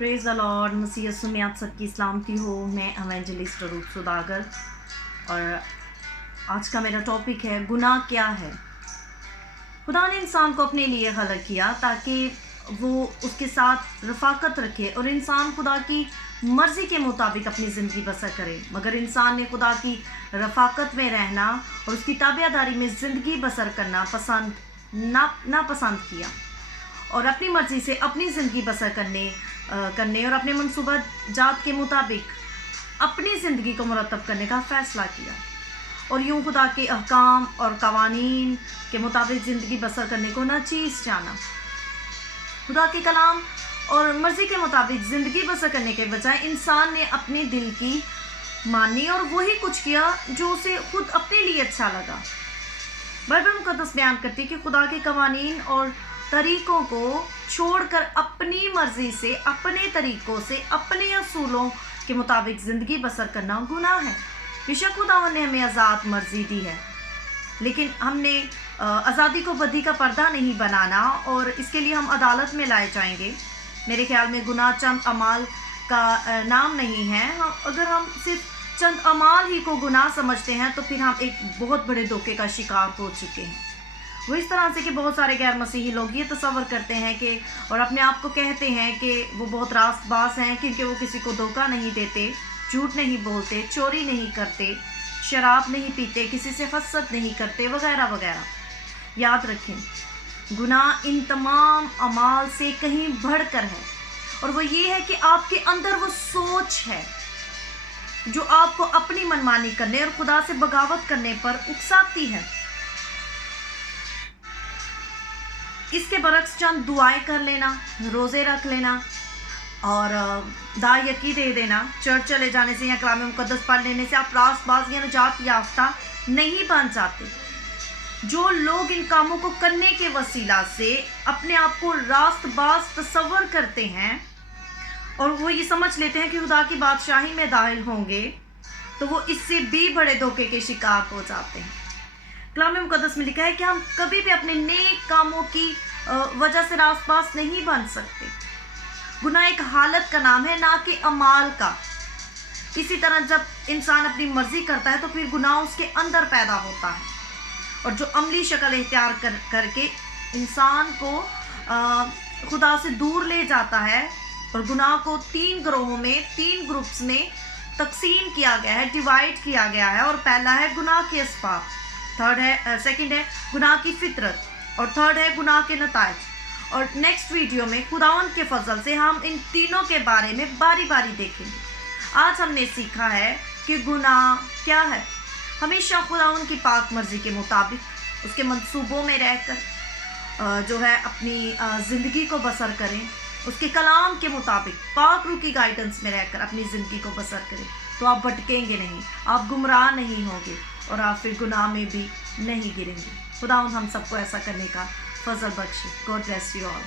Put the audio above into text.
Praise the lord. मसीह यीशु में आप सबकी सलामती हो। मैं एवेंजलिस्ट रूप सुदागर और आज का मेरा टॉपिक है गुनाह क्या है। खुदा ने इंसान को अपने लिए खलक किया ताकि वो उसके साथ रफाकत रखे और इंसान खुदा की मर्ज़ी के मुताबिक अपनी ज़िंदगी बसर करे। मगर इंसान ने खुदा की रफाकत में रहना और उसकी ताबियादारी में ज़िंदगी बसर करना नापसंद किया और अपनी मर्ज़ी से अपनी ज़िंदगी बसर करने और अपने मनसूबा जात के मुताबिक अपनी ज़िंदगी को मुरतब करने का फ़ैसला किया और यूँ खुदा के अहकाम और कवानीन के मुताबिक ज़िंदगी बसर करने को नाचीज़ जाना। खुदा के कलाम और मर्ज़ी के मुताबिक ज़िंदगी बसर करने के बजाय इंसान ने अपने दिल की मानी और वही कुछ किया जो उसे खुद अपने लिए अच्छा लगा। बाइबल मुक़द्दस बयान करती है कि खुदा के कवानीन और तरीक़ों को छोड़कर अपनी मर्ज़ी से, अपने तरीक़ों से, अपने असूलों के मुताबिक ज़िंदगी बसर करना गुनाह है। बेशक खुदा ने हमें आज़ाद मर्ज़ी दी है, लेकिन हमने आज़ादी को बदी का पर्दा नहीं बनाना और इसके लिए हम अदालत में लाए जाएंगे। मेरे ख्याल में गुनाह चंद अमाल का नाम नहीं है। अगर हम सिर्फ चंद अमाल ही को गुनाह समझते हैं तो फिर हम एक बहुत बड़े धोखे का शिकार हो चुके हैं। वो इस तरह से कि बहुत सारे गैर मसीही लोग ये तस्वर करते हैं कि और अपने आप को कहते हैं कि वो बहुत रास्तबाज हैं क्योंकि वो किसी को धोखा नहीं देते, झूठ नहीं बोलते, चोरी नहीं करते, शराब नहीं पीते, किसी से हसद नहीं करते, वगैरह वगैरह। याद रखें, गुनाह इन तमाम अमाल से कहीं बढ़कर है और वो ये है कि आपके अंदर वो सोच है जो आपको अपनी मनमानी करने और खुदा से बगावत करने पर उकसाती है। इसके बरक्स चंद दुआएं कर लेना, रोज़े रख लेना और दायकी दे देना, चर्च चले जाने से या कलाम मुक़द्दस पढ़ लेने से आप रास्तबाज या निजात याफ्ता नहीं बन जाते। जो लोग इन कामों को करने के वसीला से अपने आप को रास्तबाज तस्वर करते हैं और वो ये समझ लेते हैं कि खुदा की बादशाही में दाखिल होंगे, तो वो इससे भी बड़े धोखे के शिकार हो जाते हैं। कलाम मुक़द्दस में लिखा है कि हम कभी भी अपने नेक कामों की वजह से रास्तबाज नहीं बन सकते। गुनाह एक हालत का नाम है, ना कि अमाल का। इसी तरह जब इंसान अपनी मर्जी करता है तो फिर गुनाह उसके अंदर पैदा होता है और जो अमली शक्ल इख्तियार करके इंसान को खुदा से दूर ले जाता है। और गुनाह को 3 ग्रोहों में, 3 ग्रुप्स में तकसीम किया गया है, डिवाइड किया गया है। और पहला है गुनाह के असबाब, सेकंड है गुनाह की फितरत और थर्ड है गुनाह के नताइज। और नेक्स्ट वीडियो में खुदावंद के फजल से हम इन तीनों के बारे में बारी बारी देखेंगे। आज हमने सीखा है कि गुनाह क्या है। हमेशा खुदावंद की पाक मर्जी के मुताबिक, उसके मंसूबों में रहकर जो है अपनी ज़िंदगी को बसर करें, उसके कलाम के मुताबिक पाक रूह की गाइडेंस में रहकर अपनी ज़िंदगी को बसर करें, तो आप भटकेंगे नहीं, आप गुमराह नहीं होंगे और आप फिर गुनाह में भी नहीं गिरेंगे। खुदावंद हम सबको ऐसा करने का फजल बख्शे। God bless you all.